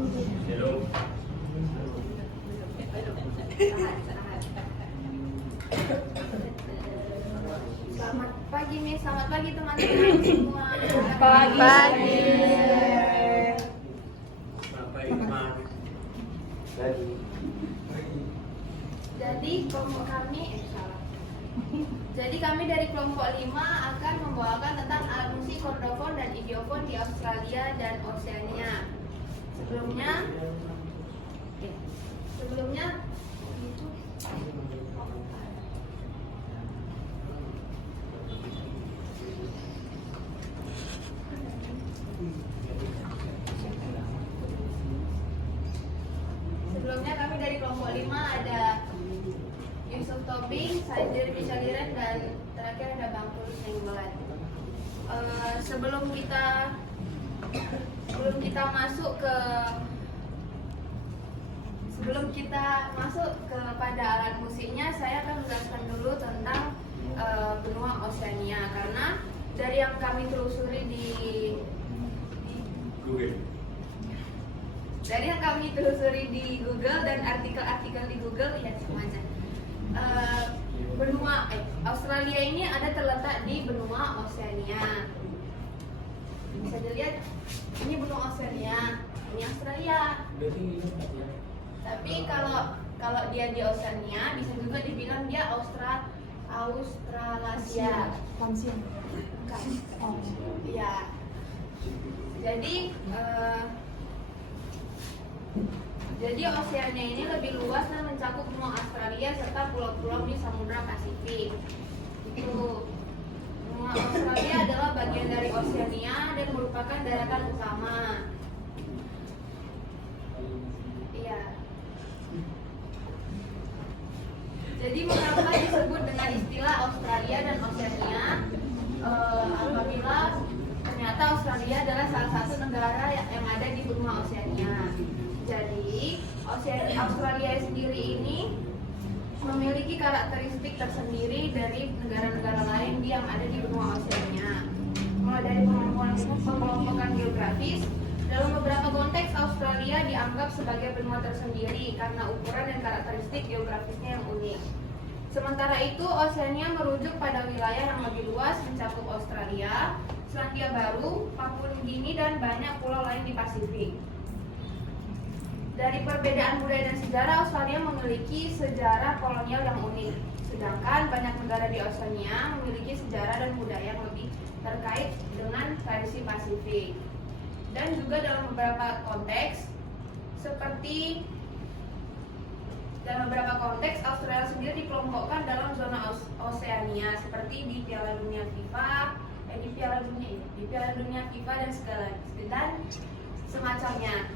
Selamat pagi Miss, selamat pagi teman-teman semua. Pagi. Jadi kami dari kelompok 5 akan membawakan tentang alat musik kordofon dan idiofon di Australia dan Oceania. Sebelumnya kami dari kelompok 5 ada Yusuf Tobing, Saidir Michaliren, dan terakhir ada Bang Tulus Nenggolan. Sebelum kita masuk kepada alat musiknya, saya akan menjelaskan dulu tentang benua Oceania, karena dari yang kami telusuri di Google dan artikel-artikel di Google, ya semacam benua Australia ini ada terletak di benua Oceania. Bisa dilihat, ini benua Oceania, ini Australia. Tapi kalau dia di Oceania, bisa juga dibilang dia Australasia. Ya. Jadi Oceania ini lebih luas dan mencakup benua Australia serta pulau-pulau di Samudra Pasifik. Itu benua Australia adalah bagian dari Oceania dan merupakan daratan utama. Iya. Jadi mengapa disebut dengan istilah Australia dan Oceania? Apabila ternyata Australia adalah salah satu negara yang ada di benua Oceania. Jadi, Australia sendiri ini memiliki karakteristik tersendiri dari negara-negara lain yang ada di benua Oceania. Mulai dari pengelompokan geografis, dalam beberapa konteks Australia dianggap sebagai benua tersendiri karena ukuran dan karakteristik geografisnya yang unik. Sementara itu, Oceania merujuk pada wilayah yang lebih luas mencakup Australia, Selandia Baru, Papua Nugini, dan banyak pulau lain di Pasifik. Dari perbedaan budaya dan sejarah, Australia memiliki sejarah kolonial yang unik. Sedangkan banyak negara di Oceania memiliki sejarah dan budaya yang lebih terkait dengan tradisi Pasifik. Dan juga dalam beberapa konteks, Australia sendiri dikelompokkan dalam zona Oceania, seperti di Piala Dunia FIFA, dan semacamnya.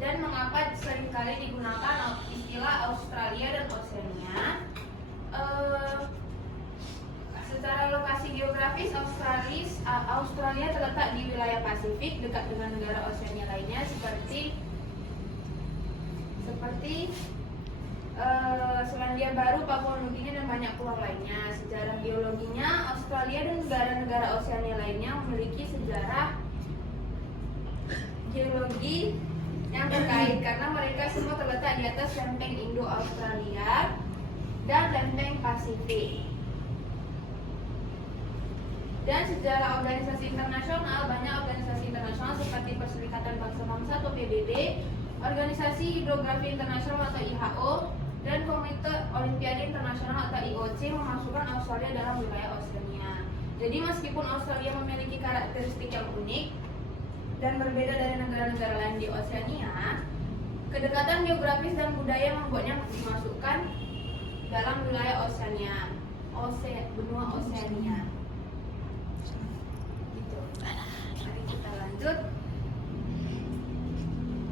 Dan mengapa seringkali digunakan istilah Australia dan Oceania? Secara lokasi geografis, Australia terletak di wilayah Pasifik dekat dengan negara Oceania lainnya seperti Selandia Baru, Papua Nugini, dan banyak pulau lainnya. Sejarah geologinya, Australia dan negara-negara Oceania lainnya memiliki sejarah geologi yang terkait karena mereka semua terletak di atas lempeng Indo-Australia dan lempeng Pasifik. Dan sejarah organisasi internasional, banyak organisasi internasional seperti Perserikatan Bangsa-Bangsa atau PBB, Organisasi Hidrografi Internasional atau IHO, dan Komite Olimpiade Internasional atau IOC memasukkan Australia dalam wilayah Oceania. Jadi meskipun Australia memiliki karakteristik yang unik dan berbeda dari negara-negara lain di Oceania, kedekatan geografis dan budaya membuatnya dimasukkan dalam wilayah Oceania, benua Oceania. Gitu. Mari kita lanjut.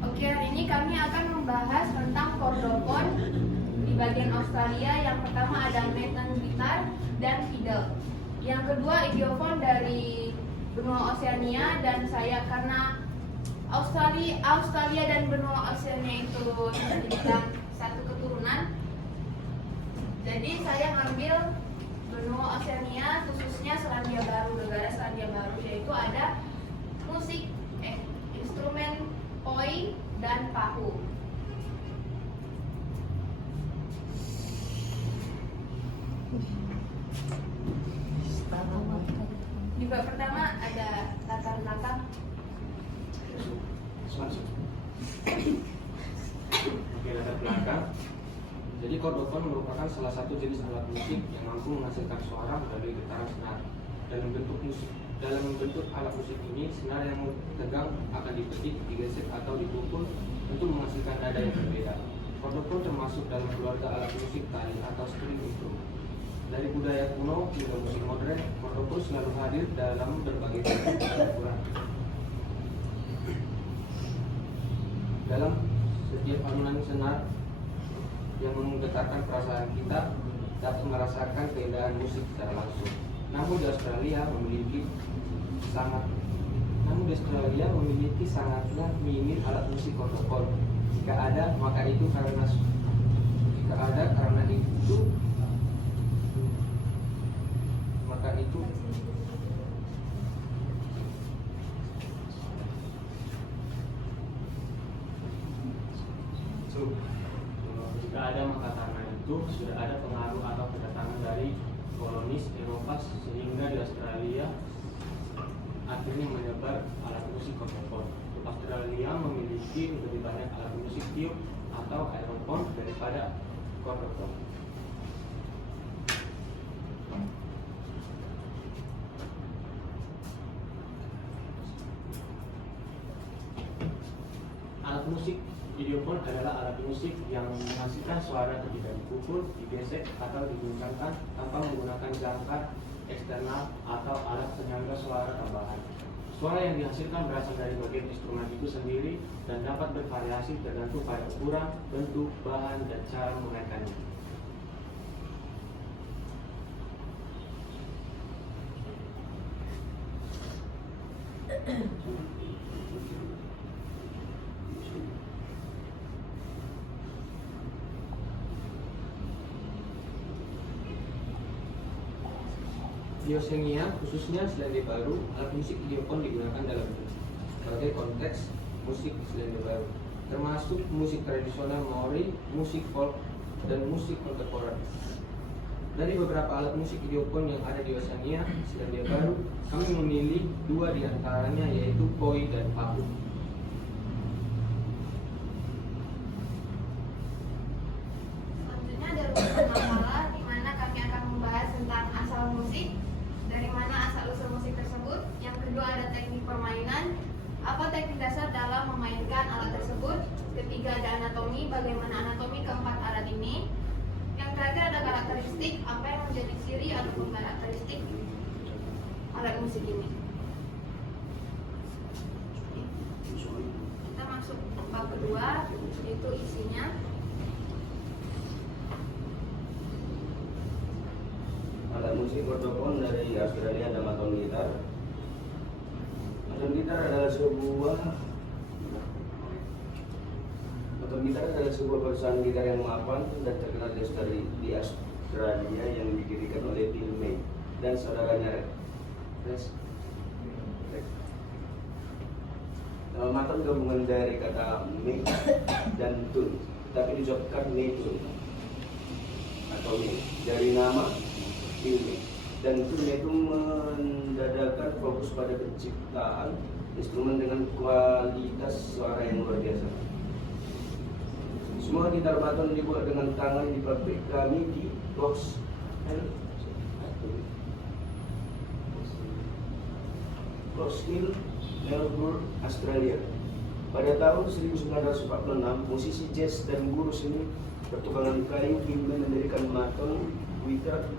Oke, hari ini kami akan membahas tentang kordofon di bagian Australia. Yang pertama ada Meton gitar dan fiddle. Yang kedua idiofon dari benua Oceania, dan saya karena Australia dan benua Oceania itu dibilang satu keturunan, jadi saya ngambil benua Oseania, khususnya Selandia Baru, negara Selandia Baru, yaitu ada instrumen koi dan pahu. Di bab pertama ada latar belakang. Oke, latar belakang. Jadi kordofon merupakan salah satu jenis alat musik yang mampu menghasilkan suara melalui getaran senar. Dalam membentuk alat musik ini, senar yang tegang akan dipetik, digesek atau dipukul untuk menghasilkan nada yang berbeda. Kordofon termasuk dalam keluarga alat musik tari atau string instrument. Dari budaya kuno hingga musik modern, kordofon selalu hadir dalam berbagai bentuk dan ukuran. Dalam setiap alunan senar yang menggetarkan perasaan kita dapat merasakan keindahan musik secara langsung. Namun di Australia memiliki sangatlah minim alat musik kordofon. Jika ada, maka itu karena jika ada maka karena itu sudah ada pengaruh atau kedatangan dari kolonis Eropa sehingga di Australia akhirnya menyebar alat musik kordofon. Australia memiliki lebih banyak alat musik tiup atau aerophone daripada kordofon. Alat musik idiophone adalah alat musik yang menghasilkan suara ketika dipukul, digesek, atau diguncangkan tanpa menggunakan jangkar eksternal atau alat penyangga suara tambahan. Suara yang dihasilkan berasal dari bagian instrumen itu sendiri dan dapat bervariasi tergantung pada ukuran, bentuk, bahan, dan cara memainkannya. Di Oseania, khususnya Selandia Baru, alat musik idiophone digunakan dalam berbagai konteks musik Selandia Baru, termasuk musik tradisional Maori, musik folk, dan musik kontemporer. Dari beberapa alat musik idiophone yang ada di Oseania, Selandia Baru, kami memilih dua di antaranya, yaitu koi dan pahu. Selanjutnya ada rumusan makalah di mana kami akan membahas tentang asal musik, dari mana asal-usul musik tersebut. Yang kedua ada teknik permainan, apa teknik dasar dalam memainkan alat tersebut. Ketiga ada anatomi, bagaimana anatomi keempat alat ini. Yang terakhir ada karakteristik, apa yang menjadi ciri ataupun karakteristik alat musik ini. Kita masuk bab kedua, yaitu isinya. Alat musik kordofon dari Australia ada maton gitar. Maton gitar adalah sebuah perusahaan gitar yang mapan dan terkenal di Australia yang didirikan oleh Bill May dan saudaranya Rex. Nama maton gabungan dari kata May dan tune, tapi diucapkan May tune atau May dari nama ini, dan itu mendadakan fokus pada penciptaan instrumen dengan kualitas suara yang luar biasa. Semua gitar maton dibuat dengan tangan di pabrik kami di Box Hill, Melbourne, Australia. Pada tahun 1946, musisi jazz dan guru seni pertukangan kayu Bill mendirikan maton gitar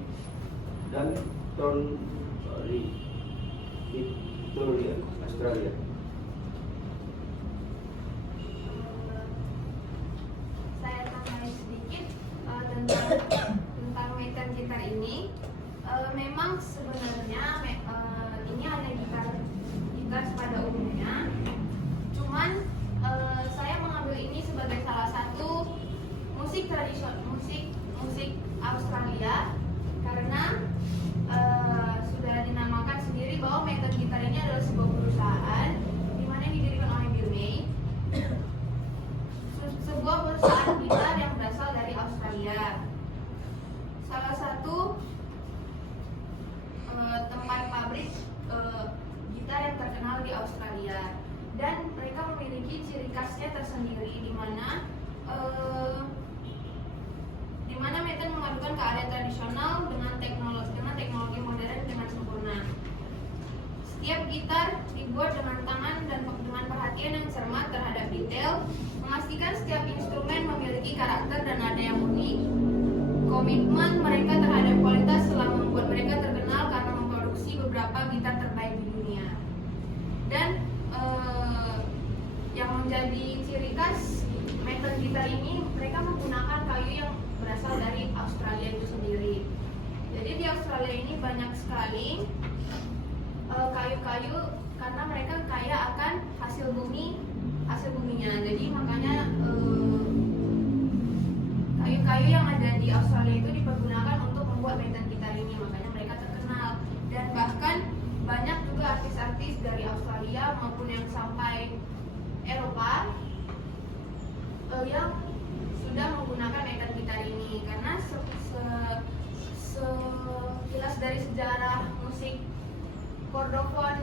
dan Thornbury, Victoria, Australia. Saya tambahin sedikit tentang meter gitar ini. Memang sebenarnya ini hanya gitar pada umumnya. Cuman saya mengambil ini sebagai salah satu musik tradisional, musik Australia, karena profesional dengan teknologi modern dengan sempurna. Setiap gitar dibuat dengan tangan dan dengan perhatian yang cermat terhadap detail, memastikan setiap instrumen memiliki karakter dan nada yang unik. Komitmen mereka terhadap kualitas telah membuat mereka terkenal karena memproduksi beberapa gitar terbaik di dunia. Dan yang menjadi ciri khas Maton gitar ini, mereka menggunakan kayu yang berasal dari Australia itu sendiri. Jadi di Australia ini banyak sekali kayu-kayu karena mereka kaya akan hasil buminya. Jadi makanya kayu-kayu yang ada di Australia itu dipergunakan untuk membuat Maton gitar ini, makanya mereka terkenal. Dan bahkan banyak juga artis-artis dari Australia maupun yang sampai Eropa yang sudah menggunakan Maton gitar ini, karena sekilas dari sejarah musik chordofon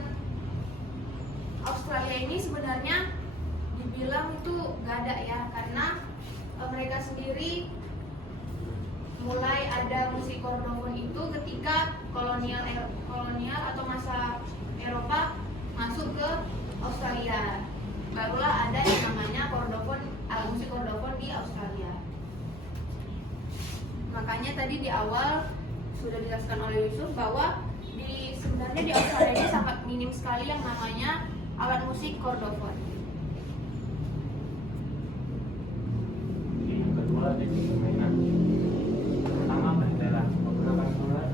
Australia ini sebenarnya dibilang itu gak ada ya, karena mereka sendiri mulai ada musik chordofon itu ketika kolonial atau masa Eropa masuk ke Australia. Barulah ada yang namanya musik chordofon di Australia. Makanya tadi di awal sudah dijelaskan oleh Yusuf bahwa sebenarnya di Australia ini sangat minim sekali yang namanya alat musik chordofon. Yang kedua, teknik permainan. Pertama, pendera. Menggunakan senar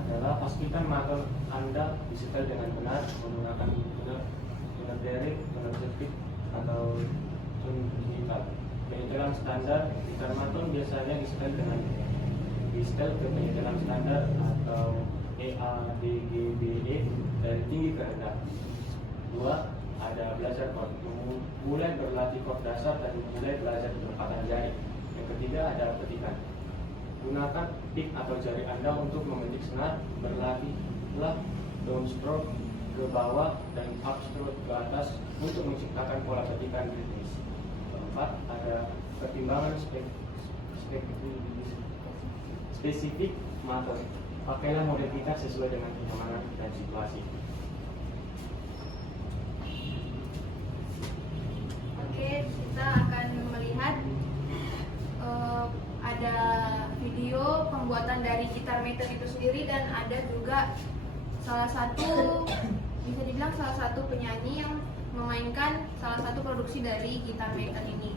adalah pastikan maton Anda disetel dengan benar menggunakan benar derek, benar jepit atau tune digital. Penyetelan standar gitar maton biasanya disetel ke penyetelan standar atau E-A-D-G-B-E dari tinggi ke rendah. Dua, ada belajar chord, mulai berlatih chord dasar dan mulai belajar perpatan jari. Yang ketiga, ada petikan. Gunakan pick atau jari Anda untuk memetik senar, berlatihlah downstroke ke bawah dan upstroke ke atas untuk menciptakan pola petikan ritmis. Keempat, ada pertimbangan spesifik maton. Pakailah model gitar sesuai dengan kenyamanan dan situasi. Oke, kita akan melihat ada video pembuatan dari gitar Maton itu sendiri, dan ada juga bisa dibilang salah satu penyanyi yang memainkan salah satu produksi dari gitar Maton ini.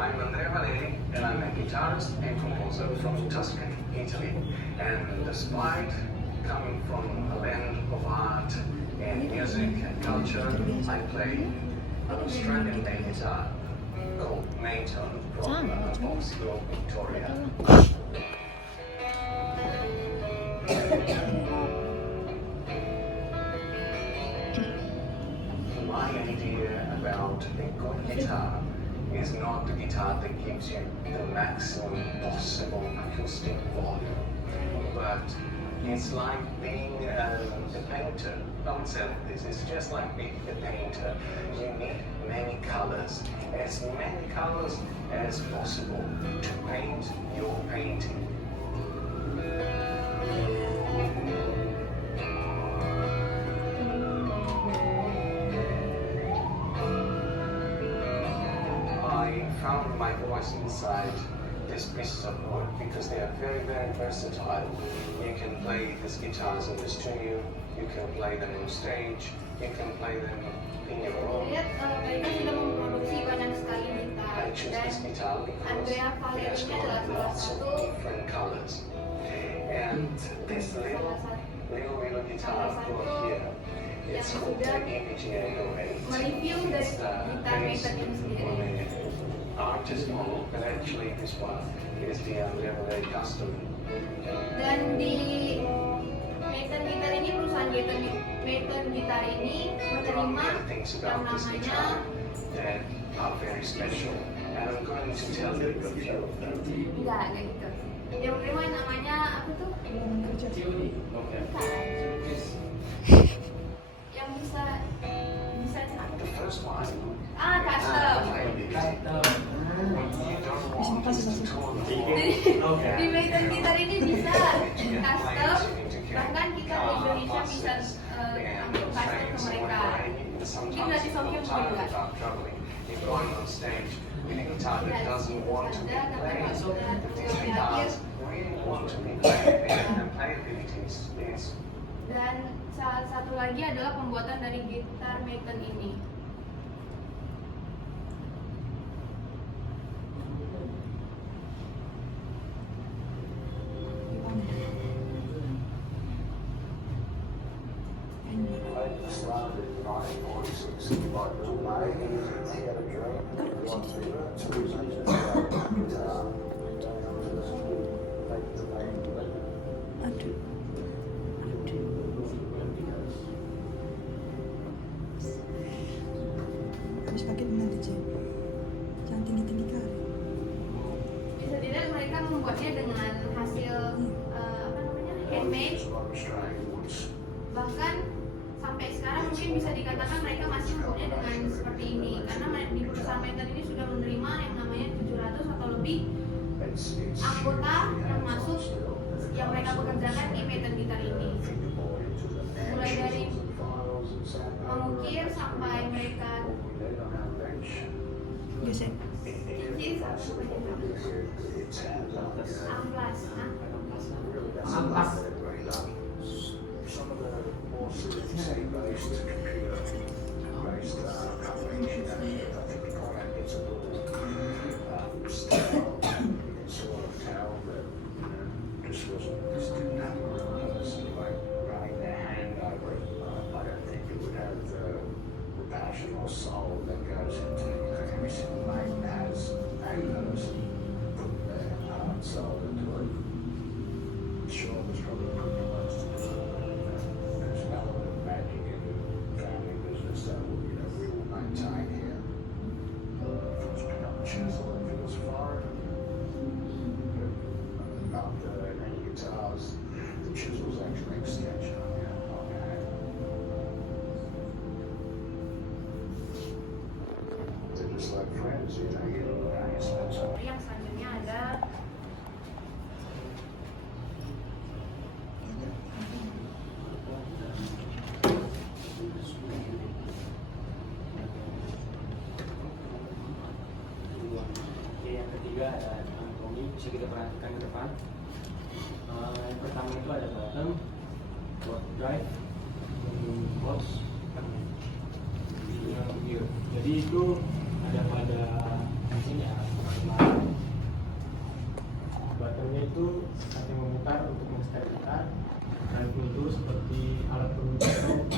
I'm Andrea Valeri, and I'm a guitarist and composer from Tuscany, Italy. And despite coming from a land of art and music and culture, I play an Australian-made guitar called Maton from Box Hill, Victoria. My idea about a good guitar is not the guitar that gives you the maximum possible acoustic volume, but it's like being a painter. I would say this, it's just like being a painter. You need many colors, as many colors as possible to paint your painting. I found my voice inside these pieces of wood because they are very, very versatile. You can play these guitars in the studio, you can play them on stage, you can play them in your room. Lihat, mereka sudah memproduksi banyak sekali I choose gitar, this guitar dan because Andrea it Valeri has ini adalah got salah lots of satu different colors. And this little guitar for here, it's called the EPG 808. mereview dari It's gitar Maton ini sendiri. artist model, but actually this one is the Andrea Valeri custom. Dan di Maton gitar ini perusahaan Maton gitar ini There are menerima many things yang about this namanya guitar that are very special, and I'm going to tell you a few of them. enggak kayak gitu. Yang menerima yang namanya apa tuh? Yang bisa The first one, custom. Di Maton gitar ini bisa custom, bahkan kita di Indonesia bisa ambil custom ke mereka. Mungkin nggak di Tokyo juga. Going on stage with a guitar that doesn't want to be played, but these guitars really want to be played, and the playability is Dan salah satu lagi adalah pembuatan dari gitar Maton ini. Habis pakai benar aja. Jangan tinggi-tinggi kali. Bisa dilihat mereka membuatnya dengan hasil handmade. Bahkan sampai sekarang mungkin bisa dikatakan mereka masih membuatnya dengan seperti ini, karena di perusahaan Maton ini sudah menerima yang namanya 700 atau lebih anggota yang masuk yang mereka pekerjakan di Maton gitar ini, mulai dari mengukir sampai mereka Gesek. amplas. Some of the more CNC-based computer-based application, I think the product gets a little stale. You can sort of tell that this didn't happen with a person like running their hand over it. I don't think it would have the passion or soul that goes into it. Every single mate has a person put their heart and soul into it. Sure, there's probably pretty much there's an element of magic in the family business that we will maintain here. If it was pick up a chisel, if it was foreign, but not any guitars. The chisel's actually an extension of the hand. They're just like friends, you spend some. Yang selanjutnya ada Oke, yang ketiga ada anatomi, bisa kita perhatikan ke depan. Yang pertama itu ada bottom, board drive, box, gear. Jadi itu ada pada sini ya. Bottomnya itu akan memutar untuk men-start gitar, dan itu seperti alat penunjuk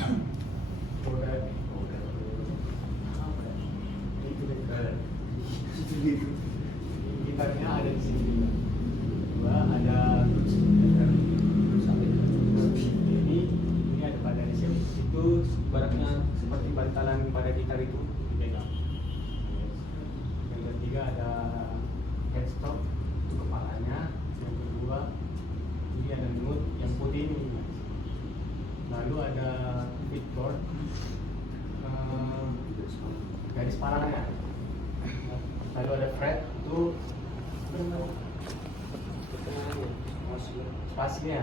board. Gitarnya ada di sini juga. Dua ada ini ada pada di sini. Itu baratnya seperti bantalan pada gitar itu dipegang. Yang ketiga ada headstock, itu kepalanya. Yang kedua ini ada nut yang putih ini. Lalu ada fretboard, garis parangnya. Lalu ada fret itu spasinya.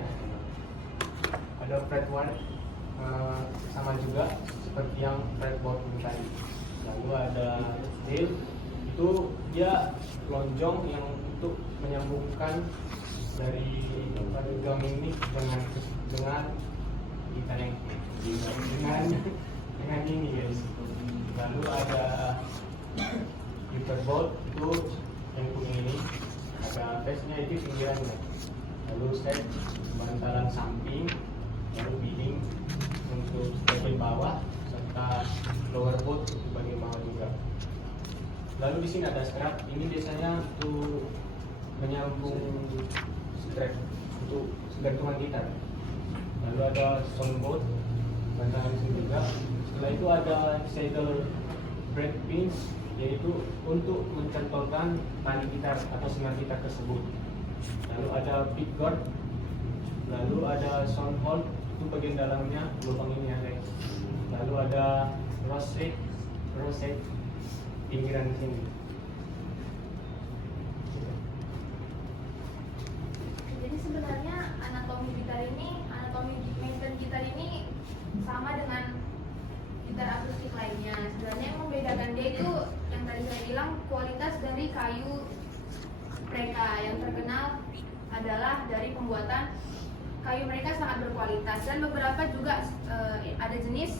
Ada fretboard sama juga seperti yang fretboard ini tadi. Lalu ada steel, itu dia lonjong yang untuk menyambungkan dari gam ini dengan gitar yang dengan ini guys. Lalu ada Hyperbolt itu yang kuning ini, ada face-nya itu pinggirannya. Lalu set bantalan samping, lalu beading untuk bagian bawah serta lower bolt untuk bagian bawah juga. Lalu di sini ada strap, ini biasanya untuk menyambung strap untuk gantungan gitar. Lalu ada soundboard bantahan mesin juga. Setelah itu ada saddle breakpins, yaitu untuk mencentolkan tali gitar atau senar gitar tersebut. Lalu ada pickguard, lalu ada sound hole, itu bagian dalamnya lubang ini ya guys. Lalu ada rosette pinggiran sini. Jadi sebenarnya anatomi maintain gitar ini sama dengan gitar akustik lainnya. Sebenarnya yang membedakan dia itu yang tadi saya bilang, kualitas dari kayu mereka. Yang terkenal adalah dari pembuatan kayu mereka sangat berkualitas, dan beberapa juga ada jenis.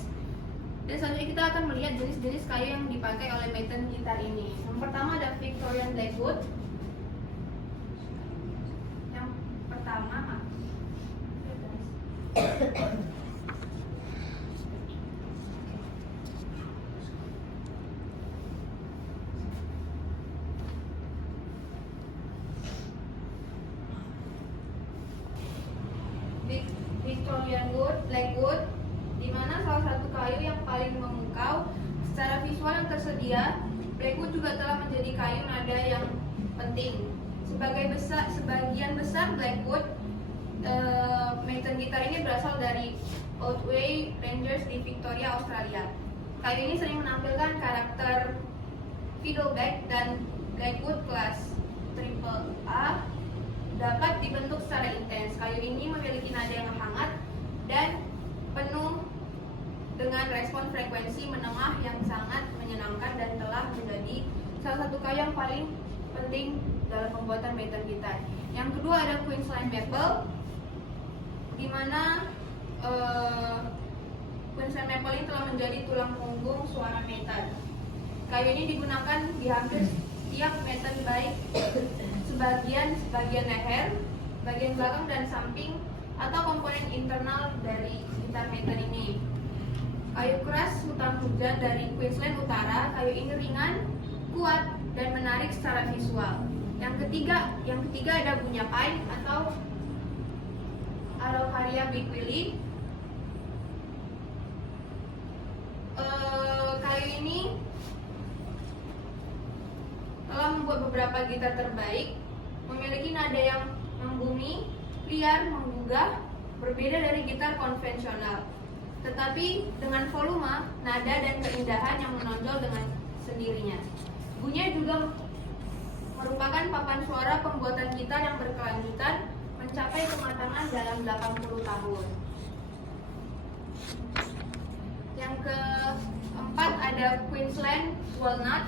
Dan selanjutnya kita akan melihat jenis-jenis kayu yang dipakai oleh maintain gitar ini. Yang pertama ada Victorian Blackwood. Yang pertama, Victorian Blackwood, di mana salah satu kayu yang paling memukau secara visual yang tersedia. Blackwood juga telah menjadi kayu nada yang penting. Sebagian besar Blackwood maintain gitar ini berasal dari Otway Rangers di Victoria, Australia. Kayu ini sering menampilkan karakter fiddleback, dan Blackwood kelas AAA dapat dibentuk secara intens. Kayu ini memiliki nada yang hangat dan penuh dengan respon frekuensi menengah yang sangat menyenangkan, dan telah menjadi salah satu kayu yang paling penting dalam pembuatan maintain gitar. Yang kedua ada Queensland Maple, di mana Queensland Maple ini telah menjadi tulang punggung suara metal. Kayu ini digunakan di hampir setiap maintain, baik sebagian leher, bagian belakang dan samping, atau komponen internal dari gitar maintain ini. Kayu keras hutan hujan dari Queensland Utara, kayu ini ringan, kuat, dan menarik secara visual. Yang ketiga ada Bunya Pine atau Araucaria Big Willie. Kayu ini telah membuat beberapa gitar terbaik, memiliki nada yang membumi, liar, menggugah, berbeda dari gitar konvensional, tetapi dengan volume, nada, dan keindahan yang menonjol dengan sendirinya. Bunya juga merupakan papan suara pembuatan gitar yang berkelanjutan, mencapai kematangan dalam 80 tahun. Yang keempat ada Queensland Walnut,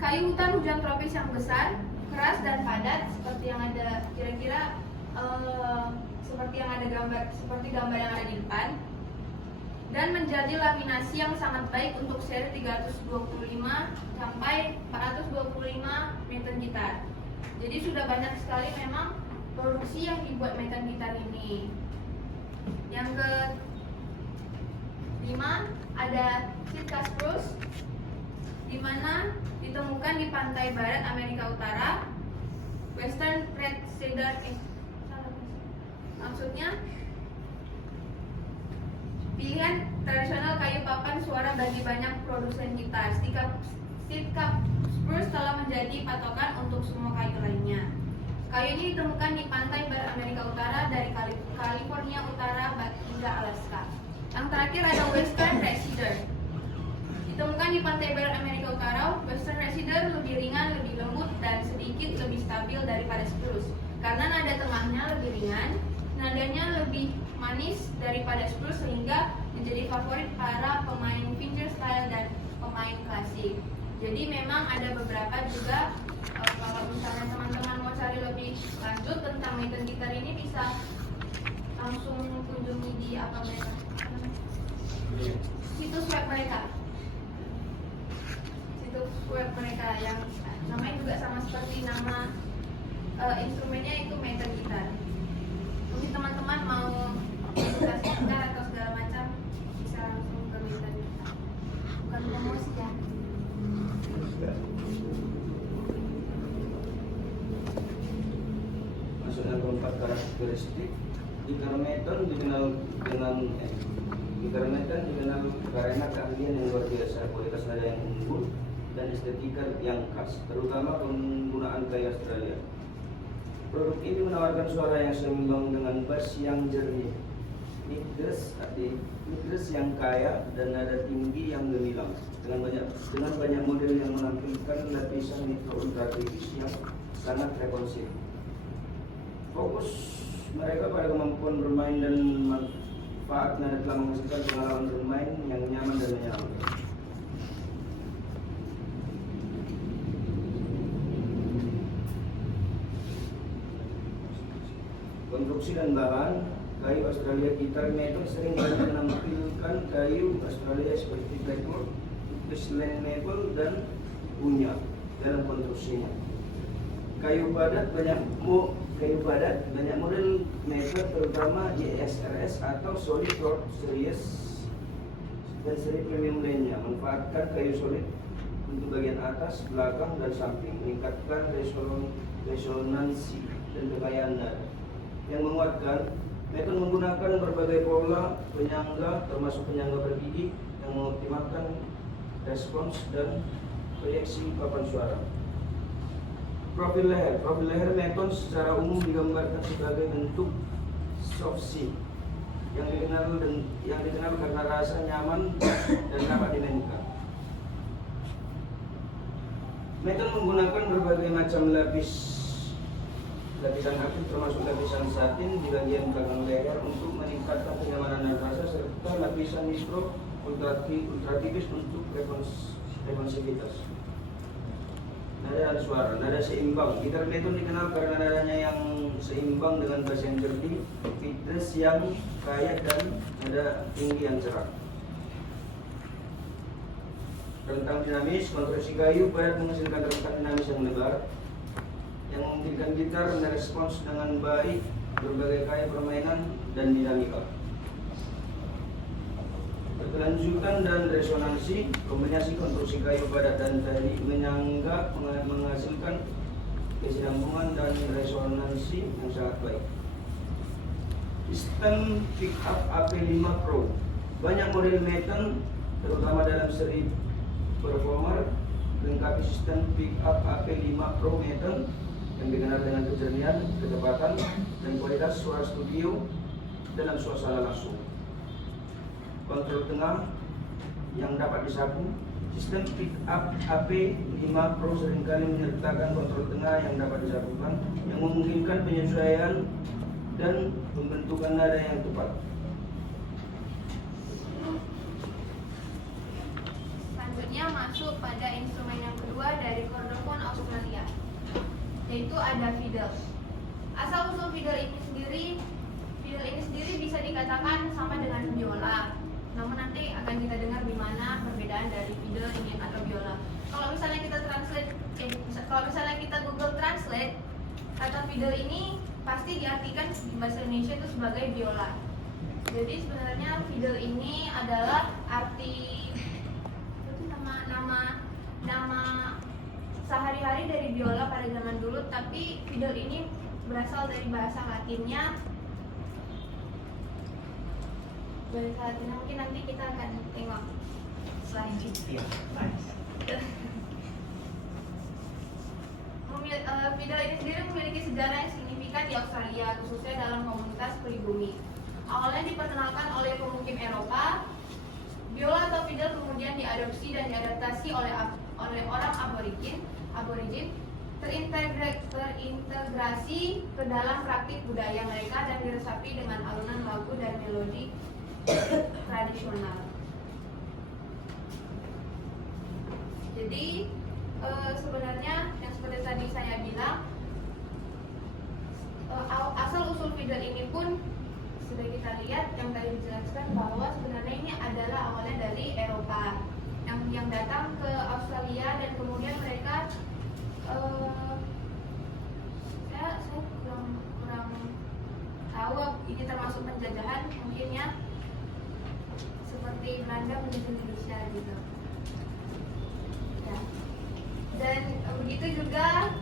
kayu hutan hujan tropis yang besar, keras dan padat, seperti yang ada kira-kira seperti gambar yang ada di depan, dan menjadi laminasi yang sangat baik untuk seri 325 sampai 425 maintain gitar. Jadi sudah banyak sekali memang produksi yang dibuat maintain gitar ini. Yang kelima ada Sitka Spruce, di mana ditemukan di pantai barat Amerika Utara. Western Red Cedar, maksudnya pilihan tradisional kayu papan suara bagi banyak produsen gitar. Sitka Spruce telah menjadi patokan untuk semua kayu lainnya. Kayu ini ditemukan di pantai barat Amerika Utara, dari California Utara hingga Alaska. Yang terakhir ada Western Red Cedar, ditemukan di pantai barat Amerika Utara. Western Red Cedar lebih ringan, lebih lembut, dan sedikit lebih stabil daripada spruce. Karena nada tengahnya lebih ringan, nadanya lebih manis daripada spruce, sehingga menjadi favorit para pemain fingerstyle dan pemain klasik. Jadi memang ada beberapa juga, kalau misalnya teman-teman mau cari lebih lanjut tentang maintain gitar ini, bisa langsung kunjungi di situs web mereka. Situs web mereka yang namanya juga sama seperti nama instrumennya, itu maintain gitar. Mungkin teman-teman mau edukasi gitar atau segala macam, bisa langsung ke maintain gitar. Bukan promosi ya. Masuk yang keempat, karakteristik. Dikarenakan dikenal karena keahlian yang luar biasa, kualitas nada yang unggul, dan estetika yang khas, terutama penggunaan kayu Australia. Produk ini menawarkan suara yang seimbang dengan bass yang jernih, midrange yang kaya, dan nada tinggi yang gemilang. Dengan banyak model yang menampilkan lapisan nitro ultra tipis yang sangat responsif. Fokus mereka pada kemampuan bermain dan manfaat nada telah menghasilkan pengalaman bermain yang nyaman dan menyenangkan. Konstruksi dan bahan kayu Australia gitar maple sering menampilkan kayu Australia seperti blackwood, Queensland maple, dan punya dalam konstruksinya. Kayu padat banyak model maple, terutama JSRS atau solid rock series dan seri premium lainnya, manfaatkan kayu solid untuk bagian atas, belakang, dan samping, meningkatkan resonansi dan kekayaan nada. Yang menguatkan, maple menggunakan berbagai pola penyangga, termasuk penyangga berbiji, yang mengoptimalkan respons dan proyeksi papan suara. Profil leher Maton secara umum digambarkan sebagai bentuk soft C yang dikenal karena rasa nyaman dan dapat dimainkan. Maton menggunakan berbagai macam lapisan aktif, termasuk lapisan satin di bagian belakang leher untuk meningkatkan kenyamanan dan rasa, serta lapisan nitro ultra tipis untuk responsivitas. Nada dan suara, nada seimbang. Gitar Maton dikenal karena nadanya yang seimbang dengan bass yang jernih, midrange yang kaya, dan nada tinggi yang cerah. Rentang dinamis, konstruksi kayu padat menghasilkan rentang dinamis yang lebar, yang memungkinkan gitar merespons dengan baik berbagai gaya permainan dan dinamika. Berkelanjutan dan resonansi, kombinasi konstruksi kayu padat dan tali menyangga menghasilkan kesinambungan dan resonansi yang sangat baik. Sistem pickup AP5 Pro. Banyak model Maton, terutama dalam seri Performer, melengkapi sistem pickup AP5 Pro Maton yang dikenal dengan kejernihan, ketepatan, dan kualitas suara studio dalam suasana langsung. Kontrol tengah yang dapat disapu. Sistem pickup AP5 Pro seringkali menyertakan kontrol tengah yang dapat disapukan, yang memungkinkan penyesuaian dan pembentukan nada yang tepat. Selanjutnya masuk pada instrumen yang kedua dari chordophone Australia, yaitu ada fiddle. Asal usul fiddle ini sendiri bisa dikatakan sama dengan biola. Namun nanti akan kita dengar di mana perbedaan dari fiddle ini atau biola. Kalau misalnya kita Google Translate, kata fiddle ini pasti diartikan di bahasa Indonesia itu sebagai biola. Jadi sebenarnya fiddle ini adalah nama sehari-hari dari biola pada zaman dulu, tapi fiddle ini berasal dari bahasa Latinnya. Mungkin nanti kita akan tengok selanjutnya. Fiddle ini sendiri memiliki sejarah yang signifikan di Australia, khususnya dalam komunitas pribumi. Awalnya diperkenalkan oleh pemukim Eropa, biola atau fiddle kemudian diadopsi dan diadaptasi oleh orang aborigin, terintegrasi ke dalam praktik budaya mereka dan diresapi dengan alunan lagu dan melodi tradisional. Jadi sebenarnya yang seperti tadi saya bilang, asal usul fiddle ini pun sudah kita lihat yang tadi dijelaskan bahwa sebenarnya ini adalah awalnya dari Eropa yang datang ke Australia, dan kemudian mereka saya kurang tahu ini termasuk penjajahan mungkin ya, seperti Belanda menjajah Indonesia gitu ya. Dan begitu juga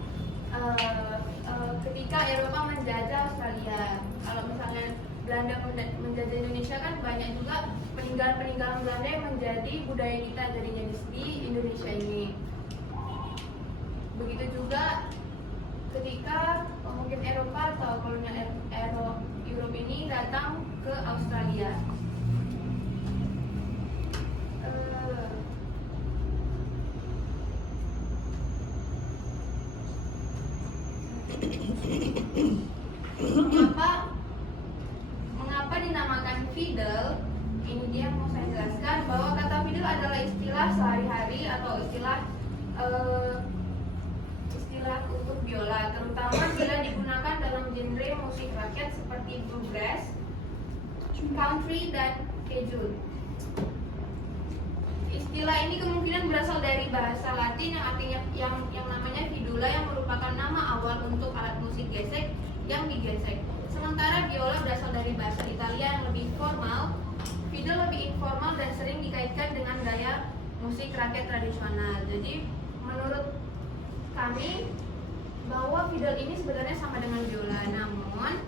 ketika Eropa menjajah Australia, kalau misalnya Belanda menjajah Indonesia kan banyak juga peninggalan-peninggalan Belanda yang menjadi budaya kita dari di Indonesia ini. Begitu juga ketika mungkin Eropa atau kolonial Eropa ini datang ke Australia. Mengapa dinamakan fiddle? Ini dia yang mau saya jelaskan, bahwa kata fiddle adalah istilah sehari-hari atau istilah untuk biola, terutama bila digunakan dalam genre musik rakyat seperti bluegrass, country, dan kejun. Istilah ini kemungkinan berasal dari bahasa Latin yang artinya yang namanya fidula, yang merupakan nama awal untuk alat musik gesek yang digesek. Sementara biola berasal dari bahasa Italia yang lebih formal. Fiddle lebih informal dan sering dikaitkan dengan gaya musik rakyat tradisional. Jadi menurut kami bahwa fiddle ini sebenarnya sama dengan biola, namun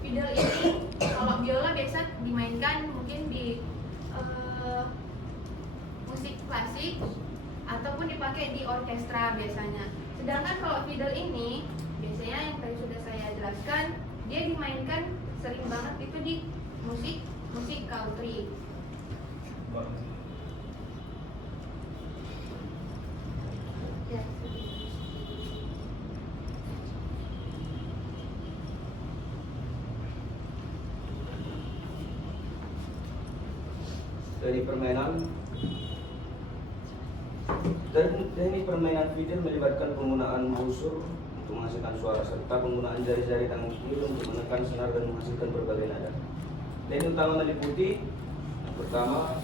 fiddle ini kalau biola biasa dimainkan mungkin di musik klasik ataupun dipakai di orkestra biasanya. Sedangkan kalau fiddle ini biasanya yang tadi sudah saya jelaskan, dia dimainkan sering banget itu di musik country. Ya. Teknik permainan fiddle melibatkan penggunaan busur untuk menghasilkan suara serta penggunaan jari-jari tangan kiri untuk menekan senar dan menghasilkan berbagai nada. Teknik utama meliputi pertama,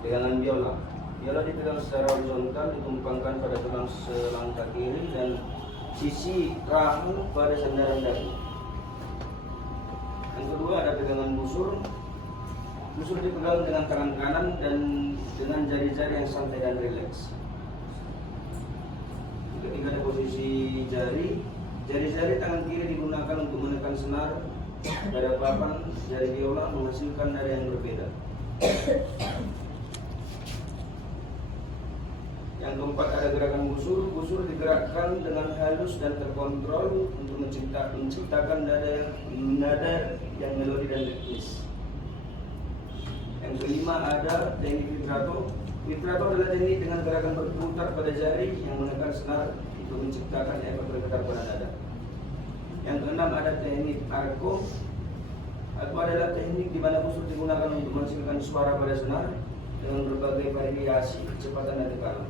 pegangan biola. Biola dipegang secara horizontal, ditumpangkan pada tulang selangkah kiri dan sisi rahang pada sandaran dagu. Yang kedua ada pegangan busur. Busur dipegang dengan tangan kanan dan dengan jari-jari yang santai dan rileks. Ketiga ada posisi jari. Jari-jari tangan kiri digunakan untuk menekan senar pada papan jari biola, menghasilkan nada yang berbeda. Yang keempat ada gerakan busur. Busur digerakkan dengan halus dan terkontrol untuk menciptakan nada yang melodi dan ritmis. Yang kelima ada teknik vibrato. Vibrato adalah teknik dengan gerakan berputar pada jari yang menekan senar untuk menciptakan efek bergetar pada nada. Yang keenam ada teknik arco. Arco adalah teknik di mana busur digunakan untuk menghasilkan suara pada senar dengan berbagai variasi kecepatan dan tekanan.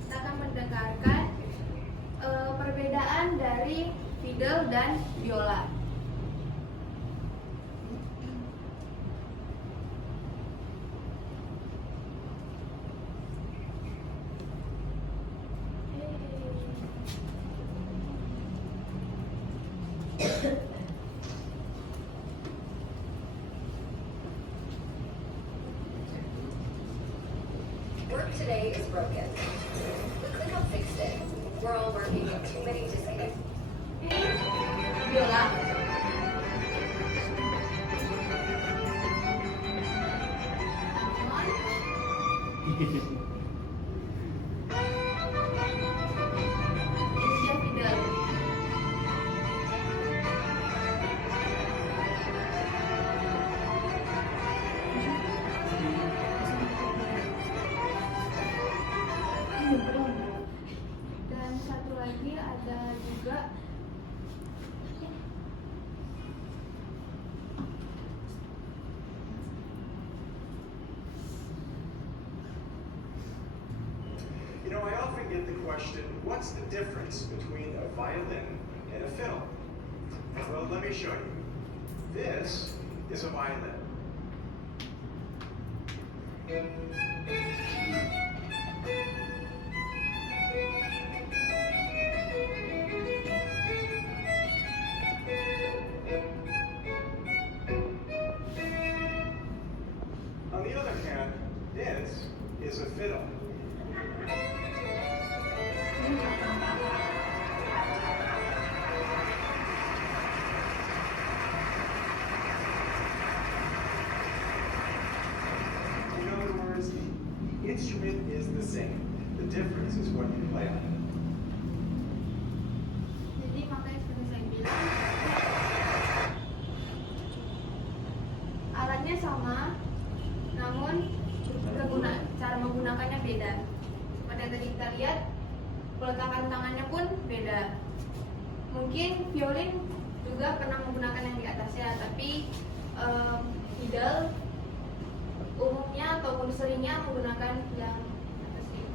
Kita akan mendengarkan perbedaan dari fiddle dan biola. Work today is broken. We could have fixed it. We're all working with too many disconnects. Biola. Ini dia fiddle. Dan satu lagi ada juga You know, I often get the question, what's the difference between a violin and a fiddle? Well, let me show you. This is a violin. On the other hand, this is a fiddle. instrument is the same. The difference is what you play on it. Jadi makanya seperti saya bilang, alatnya sama, namun cara menggunakannya beda. Seperti yang tadi kita lihat, peletakan tangannya pun beda. Mungkin violin juga pernah menggunakan yang di atasnya, tapi fiddle umumnya ataupun seringnya menggunakan yang atas ini.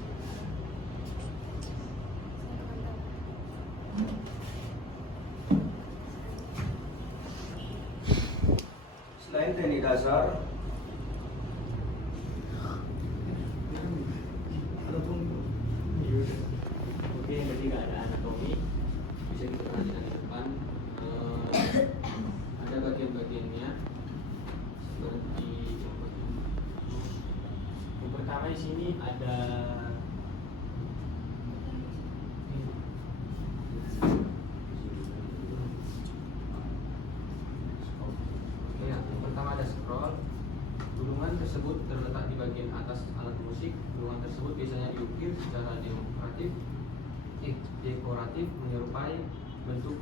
Selain teknik dasar, Oke, jadi nggak ada anatomi, bisa kita perhatikan di depan. Ada bagian-bagiannya seperti yang pertama di sini ada ya, yang pertama ada scroll. Gulungan tersebut terletak di bagian atas alat musik. Gulungan tersebut biasanya diukir secara dekoratif menyerupai bentuk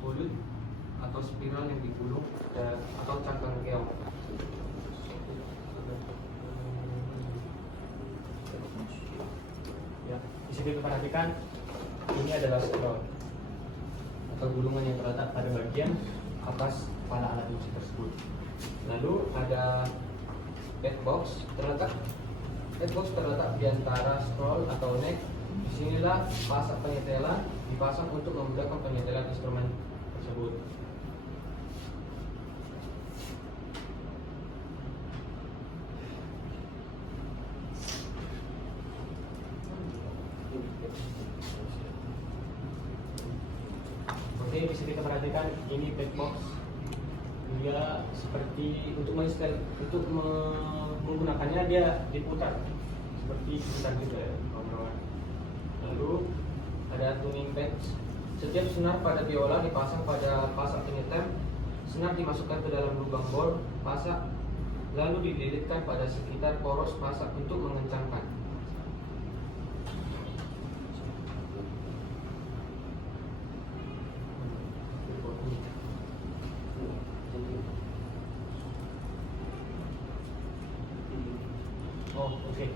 volute atau spiral yang digulung atau cangkang keong. Ya, bisa diperhatikan ini adalah scroll atau gulungan yang terletak pada bagian atas kepala alat musik tersebut. Lalu ada headbox terletak di antara scroll atau neck. Disinilah pasak penyetelan dipasang untuk memudahkan penyetelan instrumen tersebut. Oke, bisa kita perhatikan ini backbox. Dia seperti untuk menggunakannya dia diputar seperti gitar juga ya, kawan-kawan. Lalu ada tuning bench. Setiap senar pada biola dipasang pada pasak penyetem. Senar dimasukkan ke dalam lubang bor pasak, lalu dililitkan pada sekitar poros pasak untuk mengencangkan. Oh, oke.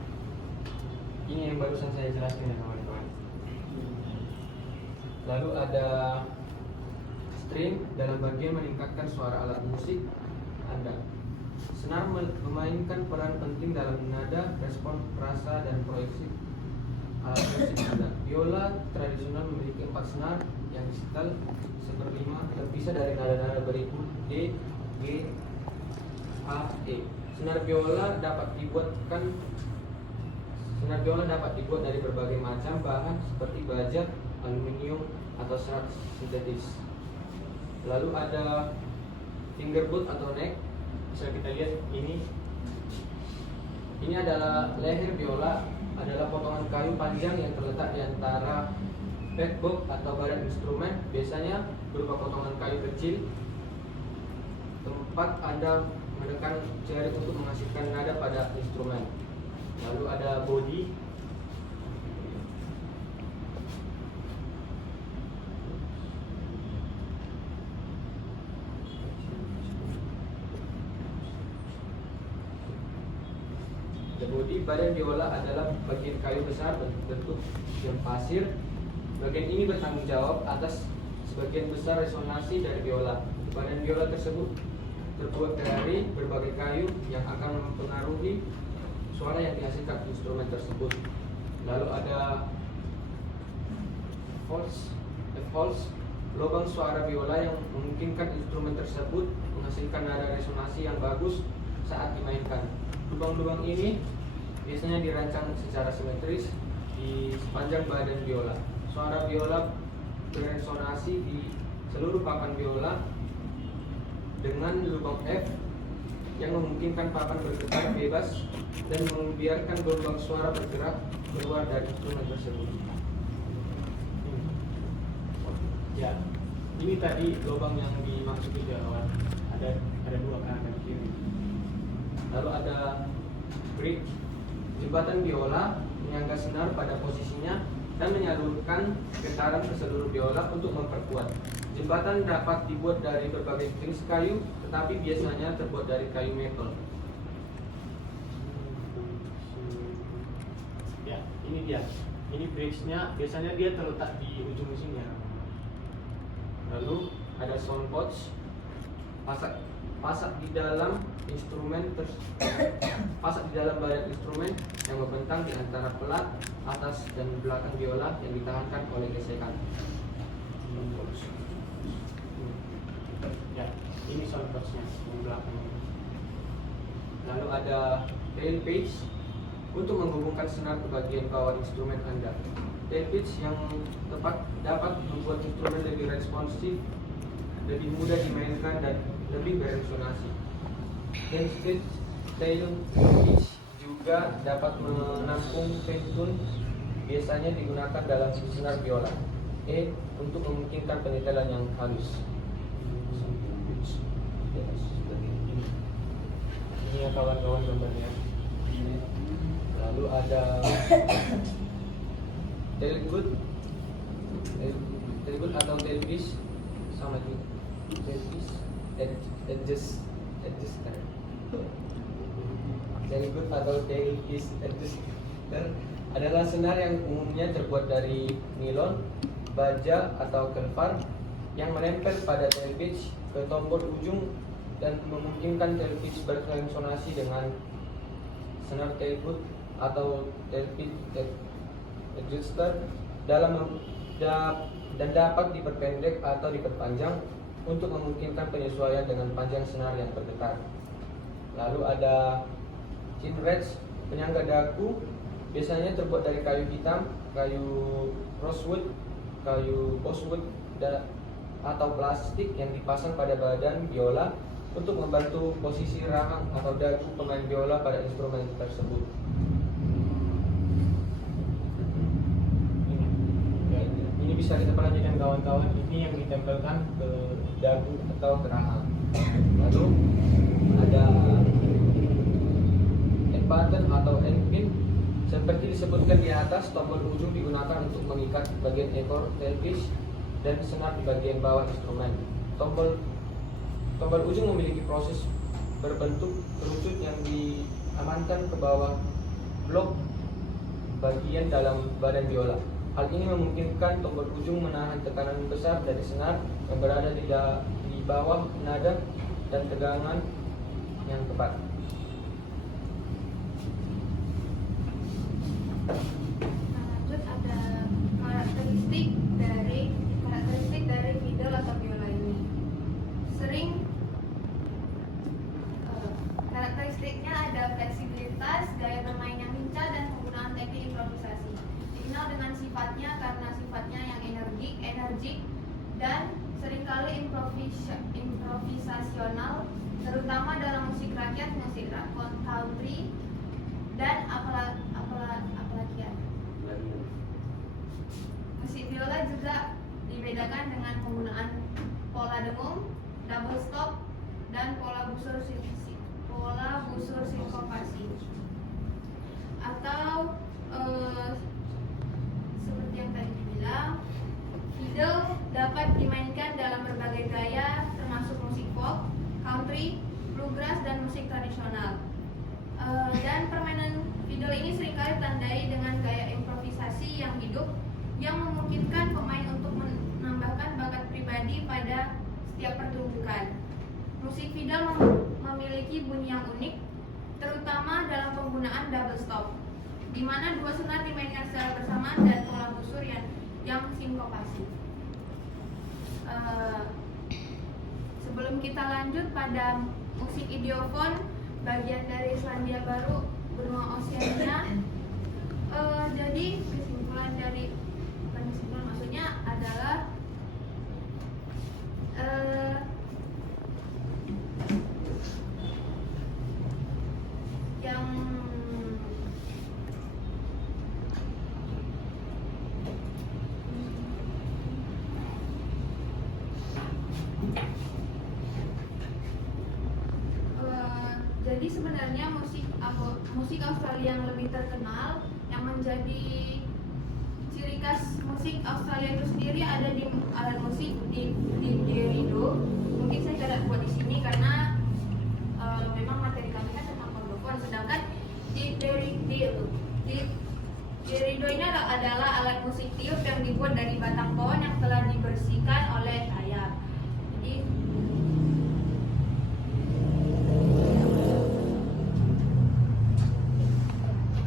Ini yang barusan saya jelaskan ya kawan-kawan. Lalu ada string dalam bagian meningkatkan suara alat musik Anda. Senar memainkan peran penting dalam nada, respon, rasa, dan proyeksi alat musik Anda. Biola tradisional memiliki 4 senar yang disetel seperlima terpisah dari nada-nada berikut D, G, A, E. Senar biola dapat dibuat dari berbagai macam bahan seperti baja, aluminium, atau serat sintetis. Lalu ada fingerboard atau neck. Bisa kita lihat ini. Ini adalah leher biola, adalah potongan kayu panjang yang terletak di antara backbox atau badan instrumen, biasanya berupa potongan kayu kecil. Tempat Anda menekan jari untuk menghasilkan nada pada instrumen. Lalu ada body. Badan biola adalah bagian kayu besar berbentuk jam pasir. Bagian ini bertanggung jawab atas sebagian besar resonansi dari biola. Badan biola tersebut terbuat dari berbagai kayu yang akan mempengaruhi suara yang dihasilkan instrumen tersebut. Lalu ada false, lubang suara biola yang memungkinkan instrumen tersebut menghasilkan nada resonansi yang bagus saat dimainkan. Lubang-lubang ini biasanya dirancang secara simetris di sepanjang badan biola. Suara biola beresonansi di seluruh papan biola dengan lubang F yang memungkinkan papan bergetar bebas dan membiarkan gelombang suara bergerak keluar dari instrumen tersebut. Ya, ini tadi lubang yang dimaksud ya kawan. Ada dua kanan dan kiri. Lalu ada bridge. Jembatan biola menyangga senar pada posisinya dan menyalurkan getaran ke seluruh biola untuk memperkuat. Jembatan dapat dibuat dari berbagai jenis kayu, tetapi biasanya terbuat dari kayu maple. Ya, ini dia. Ini bridge-nya, biasanya dia terletak di ujung sini ya. Lalu ada sound pouch, pasak di dalam badan instrumen yang membentang di antara pelat atas dan belakang biola yang ditahankan oleh gesekan. Ya, ini sound pouch-nya di belakang. Lalu ada tail pitch untuk menghubungkan senar ke bagian bawah instrumen Anda. Tail pitch yang tepat dapat membuat instrumen lebih responsif, lebih mudah dimainkan dan lebih beresonansi. Tail pitch juga dapat menampung pentun, biasanya digunakan dalam senar biola. Untuk memungkinkan penyetelan yang halus. Ini ya kawan-kawan gambarnya. Lalu ada tailgut atau tailpiece, sama juga tailpiece, edges kan. Tailgut atau tailpiece adjuster adalah senar yang umumnya terbuat dari nilon, baja atau kelvar yang menempel pada tailpiece ke tombol ujung dan memungkinkan tailpiece berresonansi dengan senar tailgut atau tailpiece adjuster dan dapat diperpendek atau diperpanjang untuk memungkinkan penyesuaian dengan panjang senar yang terdekat. Lalu ada chin wrench, penyangga daku, biasanya terbuat dari kayu hitam, kayu rosewood, kayu bosswood, atau plastik yang dipasang pada badan biola untuk membantu posisi rahang atau dagu pemain biola pada instrumen tersebut. Ini bisa kita perhatikan kawan-kawan, ini yang ditempelkan ke dagu atau ke rahang. Lalu ada end button atau end pin. Seperti disebutkan di atas, tombol ujung digunakan untuk mengikat bagian ekor tailpiece dan senar di bagian bawah instrumen. Tombol ujung memiliki proses berbentuk kerucut yang diamankan ke bawah blok bagian dalam badan biola. Hal ini memungkinkan tombol ujung menahan tekanan besar dari senar yang berada di bawah nada dan tegangan yang tepat. Lanjut ada karakteristik dari fiddle atau biola ini. Karakteristiknya ada fleksibilitas, gaya bermain yang lincah, dan penggunaan teknik improvisasi. Dikenal dengan sifatnya karena sifatnya yang energik, dan seringkali improvisasional, terutama dalam musik rakyat, musik rock, country, dan apalagi musik biola juga dibedakan dengan penggunaan pola dengung, double stop, dan pola busur sinkopasi. Atau seperti yang tadi dibilang, fiddle dapat dimainkan dalam berbagai gaya, termasuk musik folk, country, bluegrass, dan musik tradisional. Dan permainan fiddle ini seringkali ditandai dengan gaya improvisasi yang hidup, yang memungkinkan pemain untuk menambahkan bakat pribadi pada setiap pertunjukan. Musik fiddle memiliki bunyi yang unik, terutama dalam penggunaan double stop, di mana dua senar dimainkan secara bersamaan, dan pola busur yang sinkopasi. Sebelum kita lanjut pada musik idiofon bagian dari Selandia Baru benua Oseania, jadi kesimpulan maksudnya adalah jadi sebenarnya musik musik Australia yang lebih terkenal yang menjadi ciri khas musik Australia itu sendiri ada di alat musik di didgeridoo. Mungkin saya tidak buat di sini karena memang materi kami kan tentang kordofon, sedangkan didgeridoo ini adalah alat musik tiup yang dibuat dari batang pohon yang telah dibersihkan oleh ayam. Jadi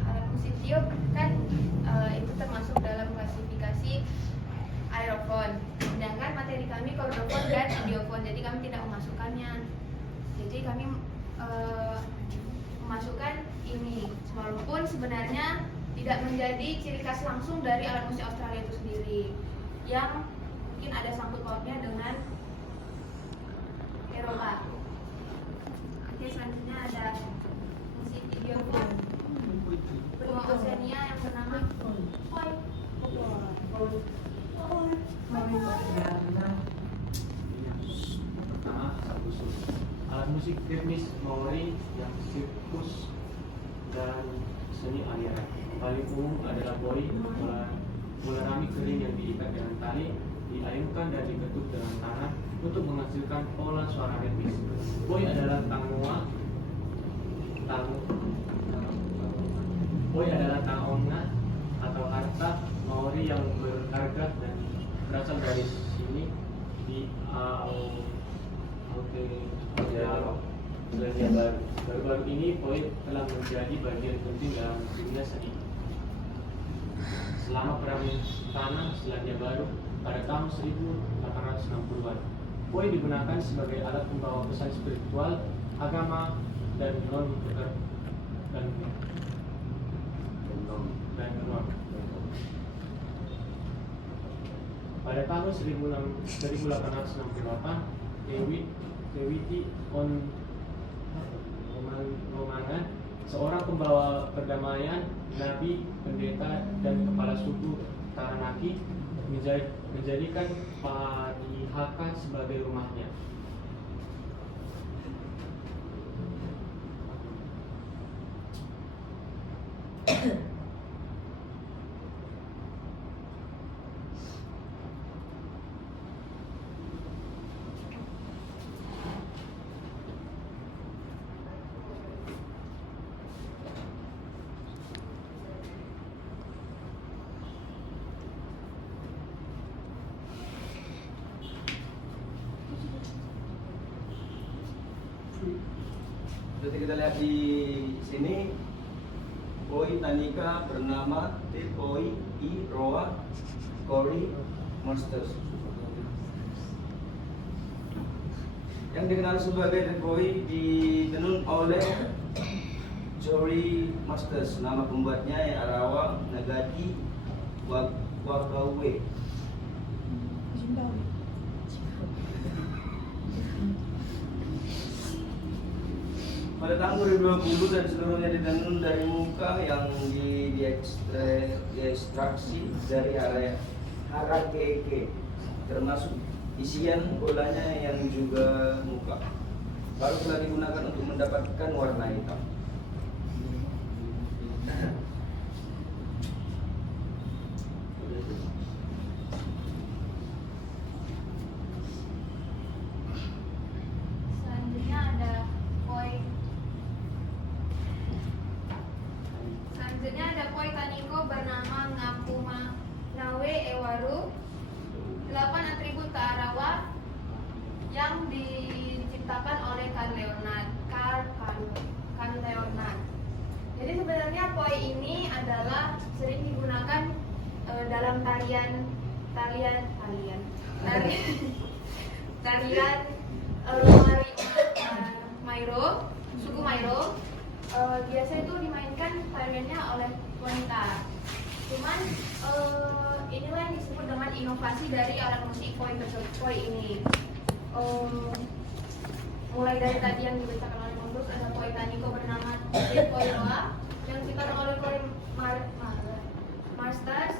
alat musik tiup kan itu termasuk dalam klasifikasi aerofon. Sedangkan materi kami kordofon dan idiofon, jadi kami tidak memasukkannya. Jadi kami memasukkan ini, walaupun sebenarnya tidak menjadi ciri khas langsung dari alat musik Australia itu sendiri, yang mungkin ada sangkut pautnya dengan Eropa. Oke, selanjutnya ada musik idiofon benua Oseania yang bernama Koi. Pertama, Sabusus. Alat musik ritmis Maori yang sirkus dan seni aliran. Paling umum adalah boi, bola rami kering yang diikat dengan tali, diayunkan dan diketuk dengan tangan untuk menghasilkan pola suara ritmis. Boi adalah tangonga atau harta Maori yang berharga dan berasal dari sini di Selandia Baru. Baru-baru ini boi telah menjadi bagian penting dalam dunia seni. Selama perang tanah Selandia Baru pada tahun 1860-an, boi digunakan sebagai alat pembawa pesan spiritual, agama, dan non. Pada tahun 1868, Dewiti Romangan, seorang pembawa perdamaian, nabi, pendeta, dan kepala suku Taranaki, menjadikan Padihaka sebagai rumahnya. Jadi kita lihat di sini, Poi Tanika bernama Te Poi I Roa Cory Masters, yang dikenal sebagai Te Poi ditenun oleh Cory Masters. Nama pembuatnya Arawa Nagati Wakawe. Zimbabwe. Pada tahun 2020 dan seluruhnya ditenun dari muka yang diekstraksi dari area harakeke, termasuk isian bolanya yang juga muka. Baru telah digunakan untuk mendapatkan warna hitam. Selanjutnya ada koi Taniko bernama Ngapuma Nawe Ewaru, 8 atribut Taarawa yang diciptakan oleh Carl Leonard. Jadi sebenarnya koi ini adalah sering digunakan dalam tarian Mairo, suku Mairo. Biasa itu dimainkan tariannya oleh wanita. Cuman inilah yang disebut dengan inovasi dari alat musik koi ini. Mulai dari tadi yang dibacakan oleh Montus, ada koi Taniko bernama Koi Roa yang diciptakan oleh koi Masters